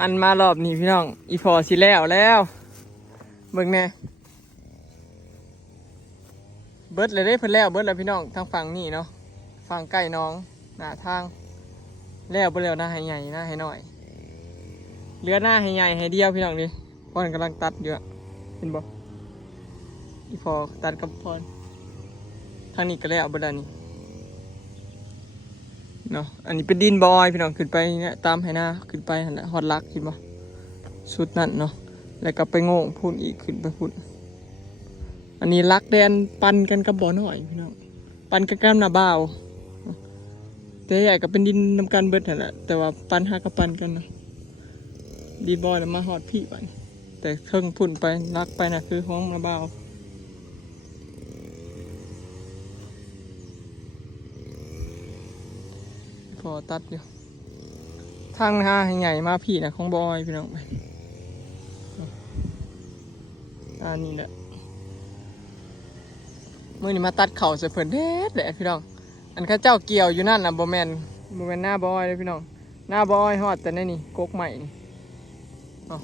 อันมารอบนี้พี่น้องอีพอสิแล้วเบิ่งแน่เบิดเลยได้เพิ่นแล้วเบิดแล้วพี่น้องทางฝั่งนี้เนาะฝั่งใกล้น้องหน้าทางแล้วบ่แล้วหน้าให้ใหญ่หน้าให้น้อยเหลือหน้าให้ใหญ่ให้เดียวพี่น้องดิพรกำลังตัดอยู่เห็นบ่อีพอตัดกับพรทางนี้ก็แล้วเบิดแล้วนี่เนาะอันนี้เป็นดินบอยพี่น้องขึ้นไปเนี่ยตามให้หน้าขึ้นไปหั่นแหละฮอดลักเห็นบ่สุดนั่นเนาะแล้วก็ไปโง่พุ่นอีกขึ้นไปพุ่นอันนี้ลักแดนปันกันกับบ่อน้อยพี่น้องปันกันกับหน้าบ่าวแต่ใหญ่ก็เป็นดินนำกันเบิดนั่นแหละแต่ว่าปันหากับปันกันนะดินบอยมาฮอดพี่ไปแต่เครื่องพุ่นไปลักไปน่ะคือห้องหน้าบ่าวพอตัดอยู่ทางหาให้ใหญ่มาพี่นะของบอยพี่น้องไปอันนี้แหละมื่อนี้มาตัดเข่าใส่เพิ่นเด็ดแหละพี่น้องอันข้าเจ้าเกี่ยวอยู่นั่นนะบ่แมนหน้าบอยเลยพี่น้องหน้าบอยฮอดแต่นี่กกใหม่นี่อ๋อ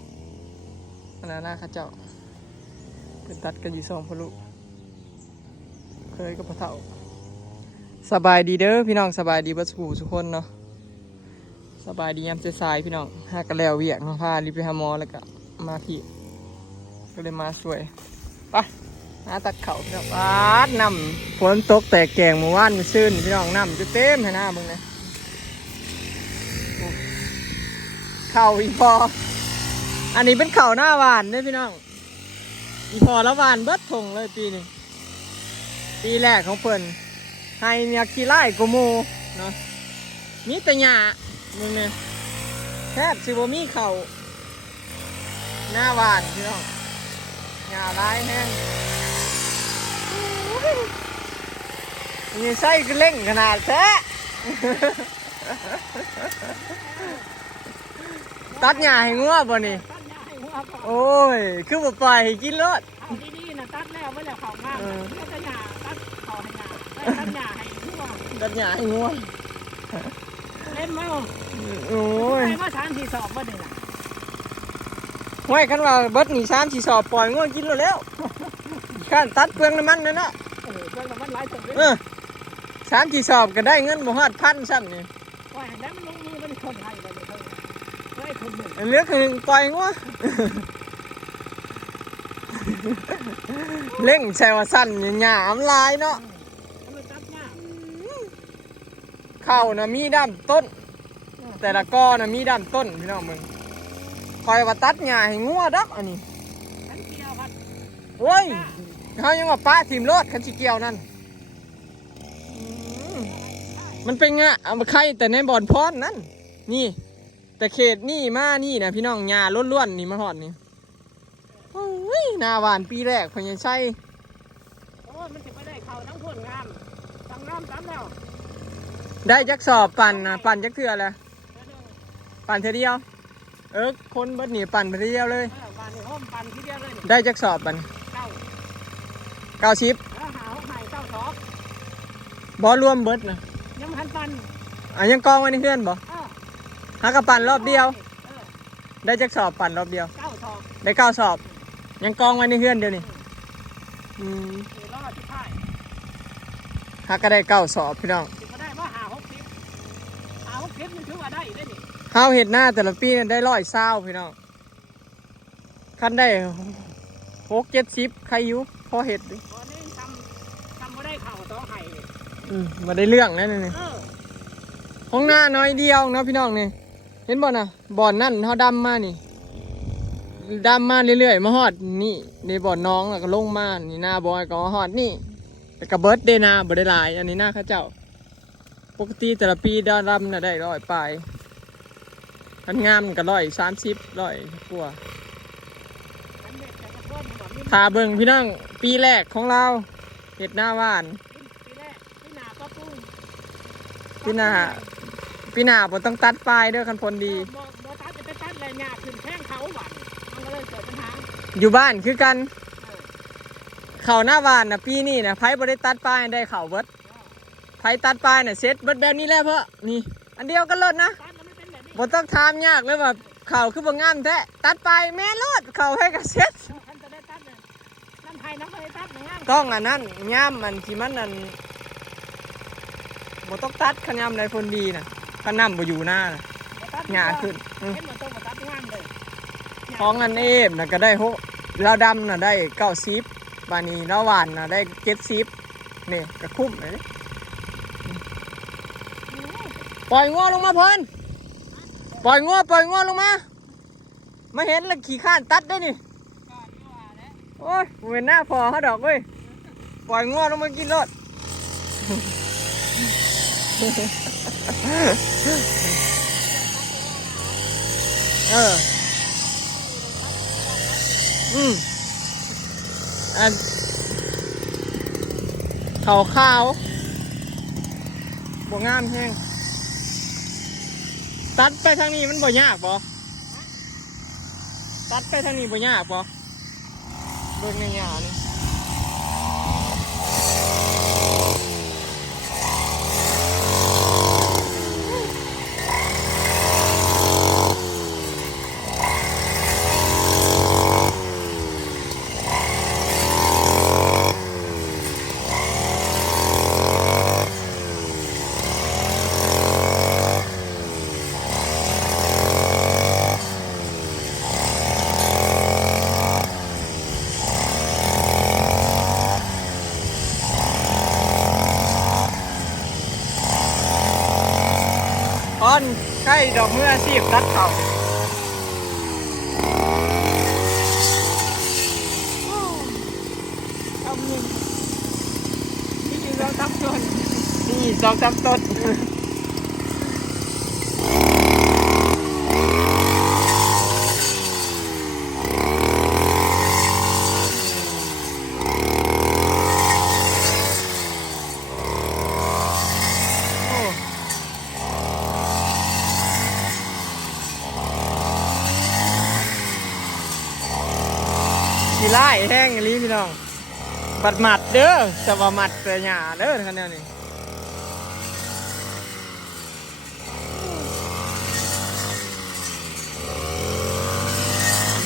อันนั้นหน้าข้าเจ้าเป็นตัดกันอยู่2 พลุเคยกับพ่อเฒ่าสบายดีเด้อพี่น้องสบายดีบัดสู่ทุกคนเนาะสบายดียามสายพี่น้องหากระแล้วเวียกพารีบไปหาหมอแล้วก็มาพี่ก็เลยมาสวยไปตัดเข่าพี่น้องน้ำฝนตกแต่แกงเมื่อวานมันซื่นพี่น้องน้ำจะเต็มให้หน้ามึงนะเข่าอีพออันนี้เป็นเข่าหน้าหวานเนี่ยพี่น้องอีพอแล้วหวานเบิดทงเลยปีนี้ปีแรกของเพิ่นให้เมียขี้ไล่กูโมเนาะมีแต่หญ้ามึงเนี่ยแทบสิบ่มีเข่าหน้าหวานพี่น้องหญ้าลายแห้งมีไส้ก็เล่งขนาดแท้ตัดหญ้าให้งัวบ่นี่โอ้ยคือบ่ปล่อยให้กินรถเอาดีๆนะตัดแล้วไม่แล้วเขางามแล้วก็หญ้าตัดเขาให้หญ้าตัดหญ้าให้งัวตัดหญ้าให้งัวเล่นมั้งโอ้ยไปมา3-4 สอบบ่ได้ล่ะห้วยคันว่าเบิดนี่3-4 สอบปล่อยงัวกินแล้วข้านตัดเปลืองน้ำมันเลยเนาะเพิ่นมันหลายตัวเลย3-4 สอบก็ได้เงินบ่ฮอด1,000ซ้ำนี่ว่าให้มันลงมือมันคนให้บ่ได้เฮ้ยคนหนึ่งเหลือคือปล่อยงัวเล่งใส่ว่าสั้นหญ้าอำลายเนาะเข้านะมีด้ามต้นแต่ละก้อนะมีด้ามต้นพี่น้องมึงคอยว่าตัดหญ้าให้งัวดอกอันนี้โอ้ยเขายังว่าป้าทีมรถคันสิเกี่ยวนั่นมันเป็นไงเอามาไข่แต่ในบ่อนพรนั่นนี่แต่เขตนี่มานี่นะพี่น้องหญ้าล้วนๆนี่มาหอดนี่โอ้ยหน้าหวานปีแรกพยังใช่โอ้มันจะไปได้เขาทั้งคนงามทั้งน้ำตั้มแล้วได้จักสอบปั่นจักเถื่อแล้วปั่นเท่าเดียวคนเบิดหนีปั่นไปเดียวเลยได้จักสอบปั่น90บอรวมเบิดนะยังพันปันยังกองไว้ในเพื่อนบ่หากระปั่นรอบเดียวได้จักสอบปั่นรอบเดียวได้9 สอบยังกองไว้ในเพื่อนเดียวนี่หากก็ได้9 สอบพี่น้องข้าวเห็ดหน้าแต่ละปีได้120พี่น้องขั้นได้60-70ใครอยู่พอเห็ดดิทำไม่ได้ข่าวต่อไห่มาได้เรื่องแล้วนี่ห้องหน้าน้อยเดียวนะพี่น้องนี่เห็นบ่นะบ่อนนั่นเขาดำมานี่ดำมาเรื่อยๆมาฮอดนี่ในบ่อนน้องแล้วก็ลงมานี่หน้าบอยก็ฮอดนี่แต่กระเบิดเดนาบ่ได้หลายอันนี้หน้าข้าเจ้าปกติแต่ละปีดำน่ะได้100 ปลายคันงามก็130 100กว่าทาเบิ่งพี่น้องปีแรกของเราเห็ดหน้าหวานปีหน้าบ่ต้องตัดปลายเด้อคันพลดีบ่ตัดจะไปตัดอะไรหญ้าขึ้นแข้งเขาหวานมันก็เลยเกิดปัญหาอยู่บ้านคือกันเขาหน้าหวานนะปีนี้นะไผบ่ได้ตัดปลายได้เขาเบิดไผตัดปลายน่ะเซ็ตเบิดแบบนี้แหละเพราะนี่อันเดียวกันเลยนะบ่ต้องถามยากเลยว่า เขาคือบ่งามแท้ตัดไปแม่รถเขาให้กระเซ็ด ท่านจะได้ตัดเลยน้ำไทยน้ำไทยตัดนะงาม ต้องอันนั้นย่ำมันที่มันนั่นบ่ต้องตัดขยำในพนดีน่ะขนำบ่อยู่หน้าน่ะหญ้าขึ้น เห็นมันต้องมาตัดงามเลย ของอันเอฟน่ะก็ได้เราดำน่ะได้90บานี้เราหวานน่ะได้70นี่ก็คุ้มเลย ปล่อยงัวลงมาพนปล่อยงัวลงมามาเห็นแล้วขี่ข้านตัดได้นี่โอ้ยเว้นหน้าพอเขาดอกเว้ยปล่อยงัวลงมากินรถเอออันขาวบ่งามแห้งตัดไปทางนี้มันบ่ยากบ่ตัดไปทางนี้บ่ยากบ่เบิ่งในหญ้านี่ตอนใกล้ดอกมืออาชีพตัดเข่าทำยังนี่อยู่เราทับต้นนี่2-3 ต้นขี้ไล่แห้งอย่างนี้พี่น้องบัดหมัดเด้อจะว่าหมัดแต่หญ้าเด้อคันนี้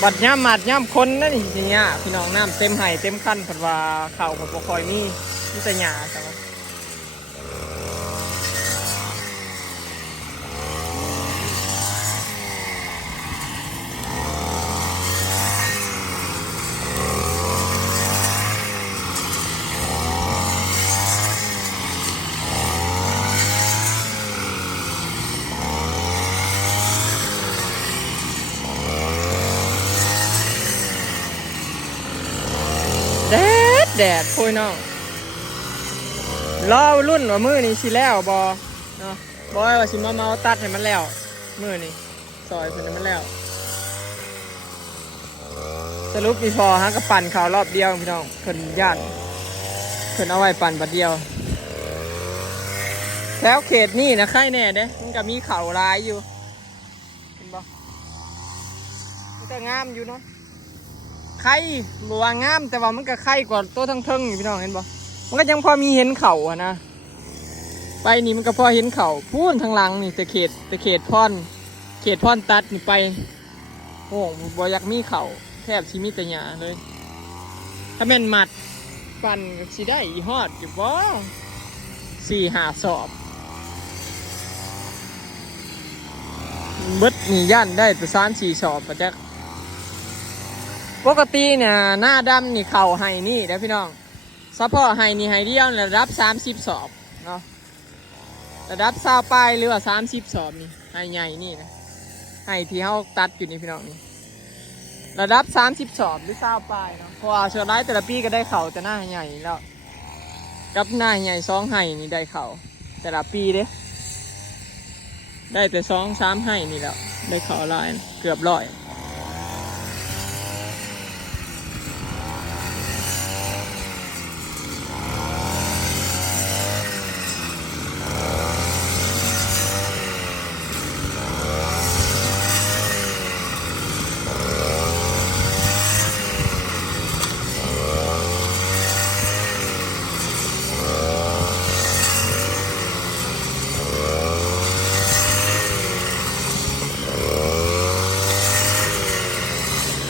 บัดย่ำหมัดย่ำคนนั่นนี่หญ้าพี่น้องน้ำเต็มไห่เต็มคันผัดว่าเข่าผัดบ่คอยมีแต่หญ้าครับแดดพูยน้องรอรุ่นว่ามือนี้สิแล้วบอเนาะบอยว่าสิมาเมาตัดให้มันแล้วมือนี้ซอยเพิ่นให้มันแล้วสรุปมีพอฮะก็ปั่นข่าวรอบเดียวพี่น้องเพิ่นย่านเพิ่นเอาไว้ปั่นบัดเดียวแล้วเขตนี่นะใครแน่เด้มันก็มีเข่าลายอยู่เห็นบ่มันก็งามอยู่เนาะไข่บัวงามแต่ว่ามันก็ไข่กว่าตัวทั้งเทิงพี่น้องเห็นบ่มันก็ยังพอมีเห็นเข่าอะนะไปนี่มันก็พอเห็นเข่าพูนทางหลังนี่แต่เขตพ่อนตัดนี่ไปโอ้บัวอยากมีเข่าแทบสิมีแต่หญ้าเลยถ้าแม่นหมัดปั่นก็สิได้อีฮอดอยู่บ่4-5 สอบเบิดนี่ย่านได้แต่3-4 สอบประจักปกติเนี่ยหน้าดำนี่เข่าไห้นี่นะพี่น้องซัพพอร์ตไห้นี่ไห้เดียวระดับ30 สอบเนาะระดับ20 ปลายหรือว่า30 สอบนี่ไห้ใหญ่นี่นะไห้ที่เขาตัดอยู่นี่พี่น้องนี่ระดับ30 สอบหรือ20 ปลายเนาะเพราะว่าเชื้อร้ายแต่ละปีก็ได้เข่าแต่หน้าใหญ่แล้วกับหน้าใหญ่2 ไห้นี่ได้เข่าแต่ละปีเด้ได้แต่2-3 ไห้นี่แล้วได้เข่าลายเกือบ100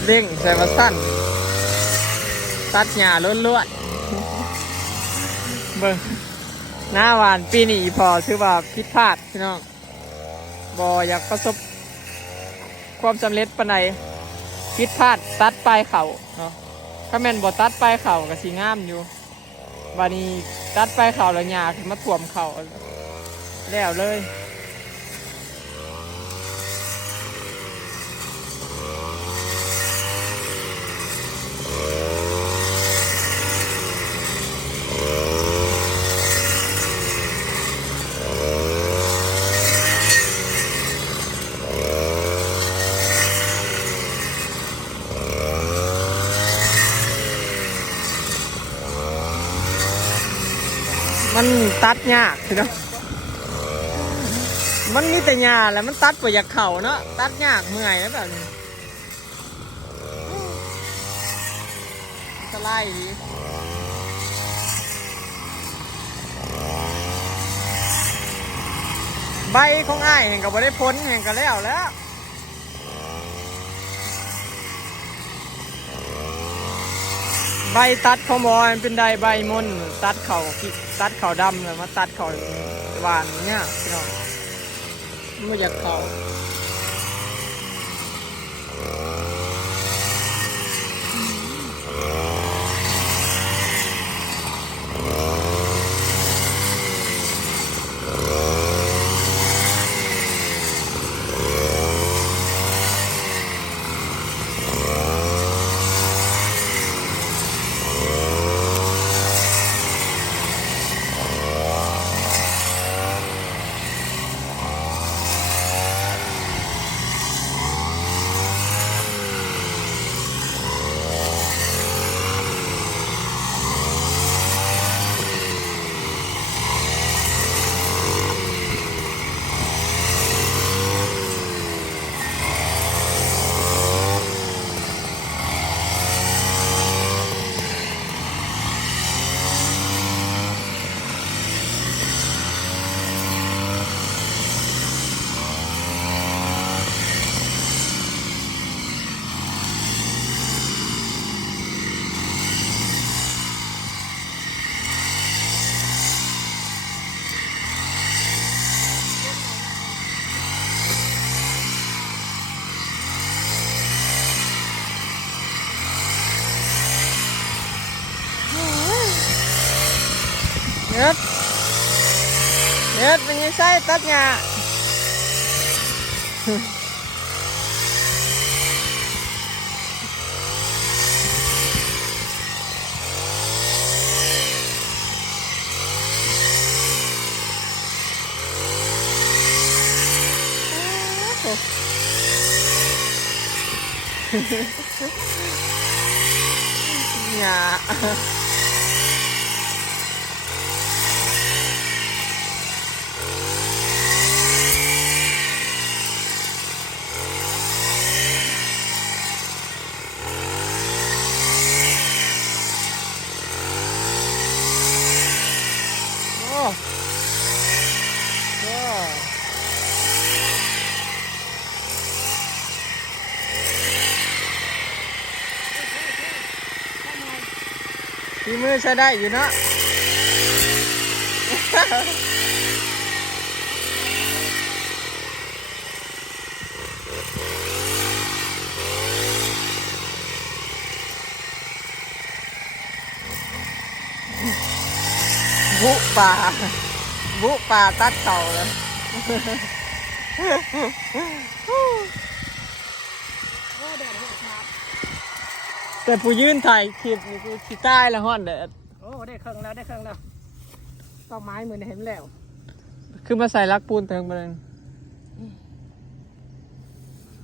เร่งใส่มาสั้นตัดหญ้าล้วนๆเบิ่งหน้าหวานปีนี้พอถือว่าผิดพลาดพี่น้องบ่อยากประสบความสำเร็จปานใดผิดพลาดตัดปลายเข่าเนาะถ้าแม่นบ่ตัดปลายเข่าก็สิงามอยู่บัดนี้ตัดปลายเข่าแล้วหญ้าขึ้นมาท่วมเข่าแล้วเลยมันตัดยากพี่น้องมันมีแต่หญ้าแหละมันตัดบ่อยากเข่าเนาะตัดยากเมื่อยแล้วแบบนี้สไลด์ดิใบของอ้ายแห่งก็บ่ได้พ้นแห่งก็แล้วใบตัดของบอยมันเป็นใดใบมนตัดเข่าดำเลยมาตัดเข่าหวานเนี่ยพี่น้องไม่อยากเข่าเน็ตเป็นยังไงตัดหญ้าหญ้าฝีมือใช้ได้อยู่เนาะบุป่าตัดเข่าเลยแต่ผู้ยืนถ่ายคลิปนี่คือขี้ใต้ละฮ้อนแดด โอ้ได้เครื่องแล้วต้องไม้มือเห็นแล้ว คือมาใส่ลักปูนเติมไปเลย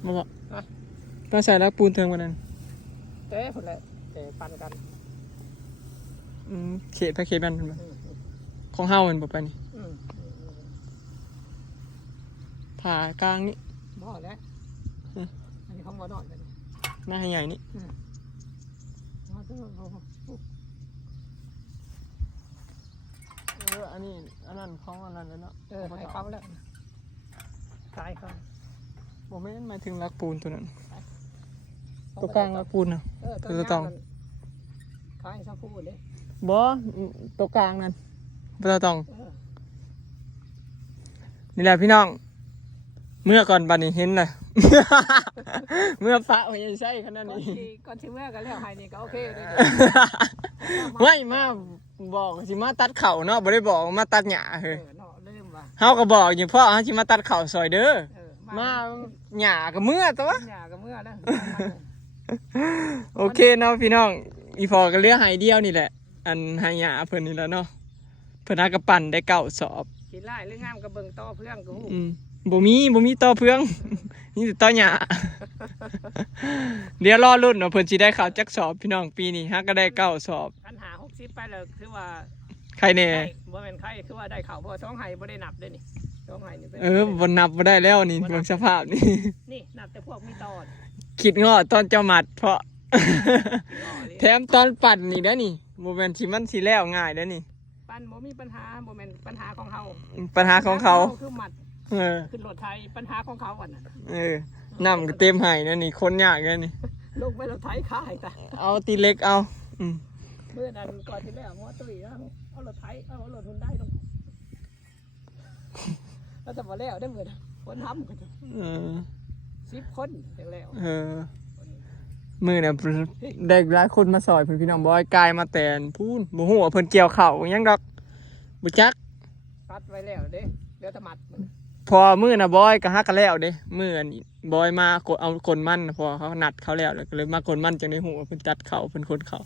มาบอกมาใส่ลักปูนเติมไปเลย เต้ผลแหละเต้ปันกัน เขตพระเขตมันเป็นของเฮามันบอกไปนี่ผ่ากลางนี่ บ่อแล้วอันนี้ของบ่อนอนเลย หน้าใหญ่นี่อันนี้อันนั้นของอันนั้นเลยเนาะให้เขาแล้วตายเขา บอกไม่ได้หมายถึงลักปูนตัวนั้น ก็ ตัวกลางละปูนนะ ตัวต้องขายสักคู่เลย บ่ตัวกลางนั่นปลาตองนี่แหละพี่น้องเมื่อก่อนบัดนี้เห็นเลย เมื่อพระพยังใช่ขนาดนี้ ก่อนที่เมื่อกันแล้วไฮนี่ก็โอเคเลย ไม่มาบอกสิมาตัดเข่าเนาะบ่ได้บอกมาตัดหญ้าเฮ้ย เนาะลืมว่ะ เฮาก็บอกอยู่พ่อเฮาสิมาตัดเข่าซอยเด้อมาหญ้าก็เมื่อตัว หญ้าก็เมื่อแล้ว โอเคเนาะพี่น้องอีพอก็เลือกให้เดียวนี่แหละอันให้หญ้าเพิ่นนี่แหละเนาะเพิ่นหากระปั่นได้เก่าสอบ ขี้ไล่หรืองามก็เบิ่งต่อเพื่อนกู บ่มีต่อเพื่อง นี่แต่ต่อหญ้า เดี๋ยวรอรุ่นเนาะเพิ่นสิได้ข่าวจักสอบพี่น้องปีนี้ฮักก็ได้เก่าสอบ ปัญหา60ไปแล้วคือว่า ใครแน่ บ่แม่นใครคือว่าได้ข่าวเพราะ2ไห้บ่ได้นับเด้นี่2ไห้นี่บ่นับบ่ได้แล้วนี่เบิ่งสภาพนี่ นี่นับแต่พวกมีตอน คิดง้อตอนเจ้าหมัดเพราะ แถมตอนปั่นนี่ได้อนี่บ่แม่นสิมันสิแล้วง่ายได้อนี่ ปันบ่มีปัญหาบ่แม่นปัญหาของเฮา ปัญหาของเขา คือหมัด ขึ้นรถไทยปัญหาของเขาอ่ะนะ น้ำก็เต็มให้นั่นนี่คนยากนั่นนี่ ลงไปรถไทยขายแต่ เอาตีเล็กเอา เมื่อนั้นก่อนที่แล้วมอตุ้ยเอารถไทยเอารถหุ่นได้ลงแล้วแต่พอแล้วได้เหมือนคนทำกัน10 คนอย่างแล้ว มือเนี่ยได้หลายคนมาซอยเพิ่นพี่น้องบอยกายมาแตนพูนบ่ฮู้ว่าเพิ่นเกี่ยวข้าวยังดอกบ่จัก ตัดไว้แล้วเด้เดี๋ยวจะมัดมัน พอมือน่ะบอยก็ฮักกันแล้วเด้มืออันนี้บอยมากดเอาคนมันพอเขานัดเขาแล้วก็เลยมากดมันจังได้ฮู้ว่าเพิ่นตัดเขาเพิ่นคนเขา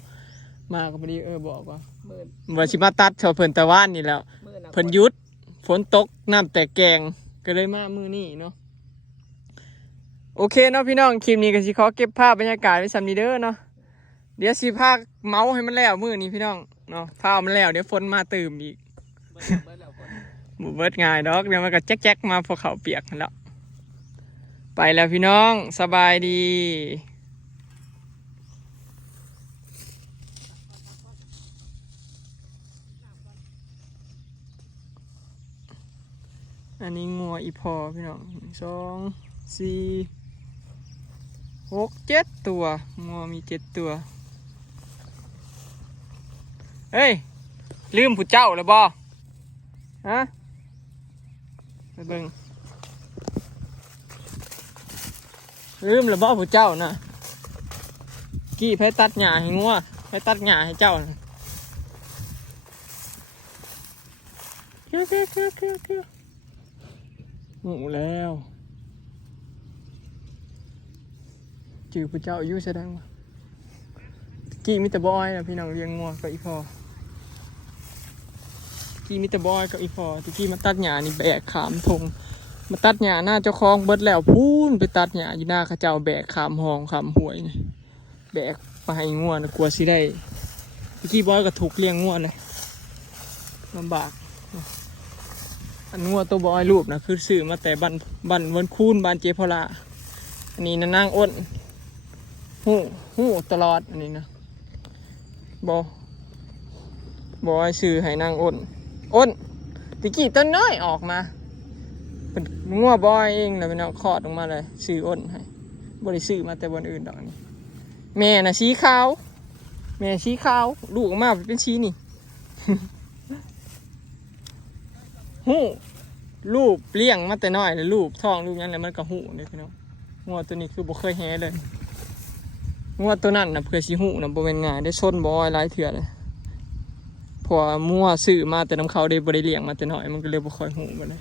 มาก็พอดีบอกว่า มื่น ว่าสิมาตัดเฉาเพิ่นตะวันนี่แล้ว มื่นน่ะ เพิ่นหยุดฝนตกน้ำแตกแกงก็เลยมามื้อนี้เนาะโอเคเนาะพี่น้องคลิปนี้ก็สิขอเก็บภาพบรรยากาศไว้สำนี้เด้อเนาะเดี๋ยวสิพาเมาให้มันแล้วมื้อนี้พี่น้องเนาะพามันแล้วเดี๋ยวฝนมาตื่มอีก เบิดแล้วคน บ่เบิดง่ายดอกเดี๋ยวมันก็แจ๊กๆมาพอเขาเปียกนั่นแล้วไปแล้วพี่น้องสบายดีอันนี้งัวอีพอพี่น้อง2 4 6 7ตัวงัวมี7ตัวเฮ้ยลืมผู้เจ้าแล้วบ่ฮะไปเบิ่งลืมแล้วบ่ผู้เจ้านะกี้ไปตัดหญ้าให้งัวไปตัดหญ้าให้เจ้านะเคี้ยวหมูแล้วจือผู้เจ้าอายุแสดงว่ากี้มิตรบอยนะพี่น้องเลี้ยงงัวกับอีพอกี้มิตรบอยกับอีพอที่กี้มาตัดหญ้านี่แบกขามทงมาตัดหญ้าหน้าเจ้าของเบิดแล้วพูนไปตัดหญ้าอยู่หน้าข้าเจ้าแบกขามห้องขามหวยนี่แบกไปให้งัวนะกลัวสิได้ที่กี้บอยก็ถูกเลี้ยงงัวเลยลำบากอันงัวตัวบอยรูปนะคือซื้อมาแต่บันวันคูนบันเจพลาอันนี้นะนางอ้นหู้ตลอดอันนี้นะบอยซื้อให้นางอ้นตะกี้ต้นน้อยออกมาเป็นงัวบอยเองเลยเป็นเอาคลอดออกมาเลยซื้ออ้นให้บริซื้อมาแต่บนอื่นดอกนี่แม่น่ะสีขาวแม่สีขาวลูกออกมาเป็นสีนี่ หูลูกเลี้ยงมาแต่น้อยเลยลูกท้องลูกนั้นแล้วมันก็หูเนี่ยพี่น้องงัวตัวนี้คือบ่เคยแห่เลยงัวตัวนั้นนะเพื่อสิหูนะบ่เป็นง่ายได้ชนบ่อยหลายเถื่อเลยพอมั่วซื้อมาแต่น้ำเขาได้บ่ได้เลี้ยงมาแต่น้อยมันก็เลยบ่ค่อยหูมาเลย